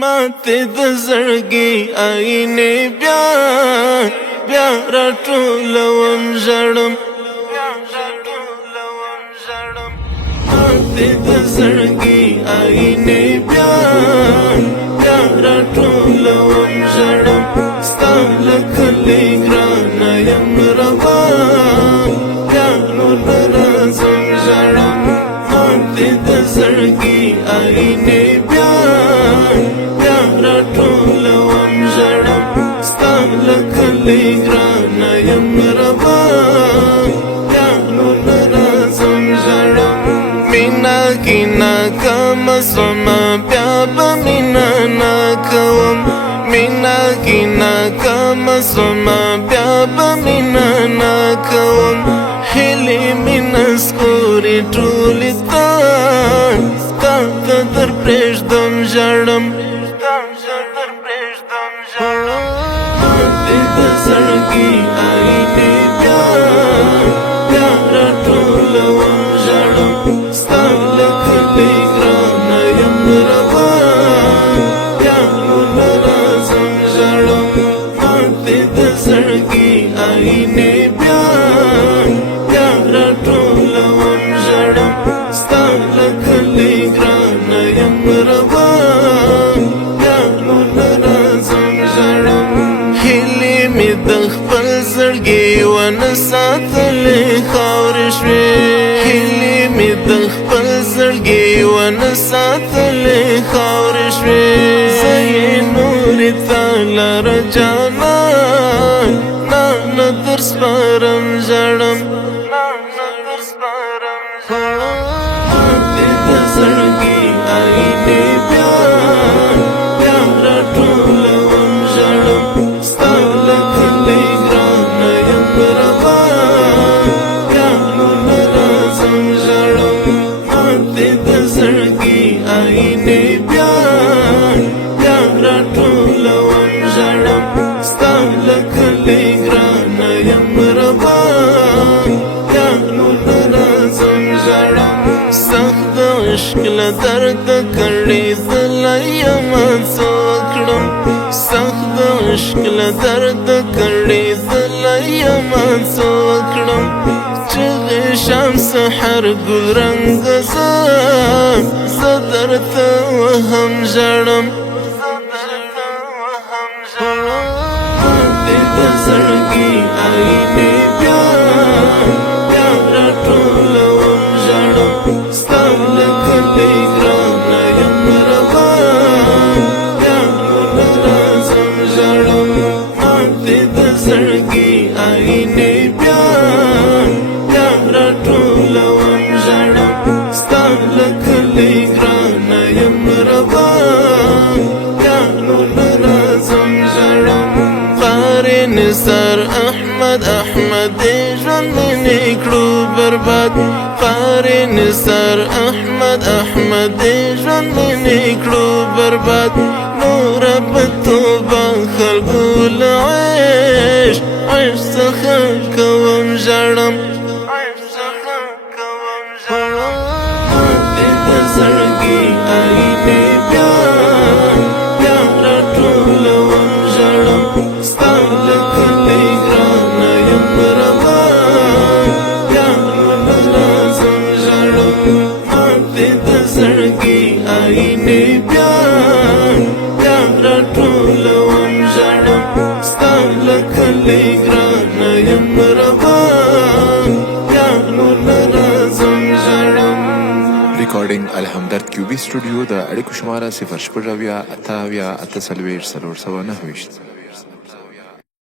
माते د زړګي آینه بیا بیا راټولوم ژړم ماته د زړګي آینه بیا بیا راټولوم ژړم ستا له کلي ګرانه یم روان بیا نور نه راځم ژړم ماته د زړګي آینه بیا راټولوم ژړم ستا له کلي ګرانه یم روان بیا نور نه راځم ژړم مینا کې ناکام سومه بیا به مینا نه کوم مینا کې ناکام سومه بیا به مینا نه کوم هیلې مې نسکورې ټولې تا ته در پرېږدم ژړم ماته د زړګي آینه بیا بیا راټولوم ژړم ستا له کلي ګرانه یم روان بیا نور نه راځم ژړم ماته د زړګي آینه بیا بیا راټولوم ژړم ستا له کلي ګرانه یم روان بیا نور نه راځم ژړم هیلې مې د خپل زړګي ونه ساتلې خاورې شوې هیلې مې د خپل زړګي ونه ساتلې خاورې شوې زه یې نورې ته لاره جانان نه در سپارم ژړم ماته د زړګي آینه بیا بیا راټولوم ژړم ستا له کلي ګرانه یم روان بیا نور نه راځم ژړم ماته د زړګي آینه بیا بیا راټولوم ژړم ستا له کلي ګرانه یم روان بیا نور نه راځم ژړم سخت د عشق له درده کړې زه یم څه وکړم سخت د عشق له درده کړې زه یم څه وکړم چغې شم سحر ګل رنګه زه درته وهم ژړم ماته د زړګي آینه بیا بیا راټولوم ژړم ستا له کلي ګرانه یم روان بیا نور نه راځم ژړم ماته د زړګي آینه بیا بیا راټولوم ژړم ستا له کلي ګرانه یم روان بیا نور نه راځم ژړم قاري نثار احمد ژوند مې کړو برباد قاري نثار احمد ژوند مې کړو برباد نور به توبه خلکو له عیش څخه کوم ژړم ماته د زړګي آینه بیا بیا راټولوم ژړم ستا له کلي ګرانه یم روان بیا نور نه راځم ژړم ماته د زړګي آینه بیا بیا راټولوم ژړم ستا له کلي ګرانه یم روان بیا نور نه راځم ژړم ریکارډینګ الحمدرد کیوبي سټوډیو د اړیکو شماره 0 8 8 8 4 9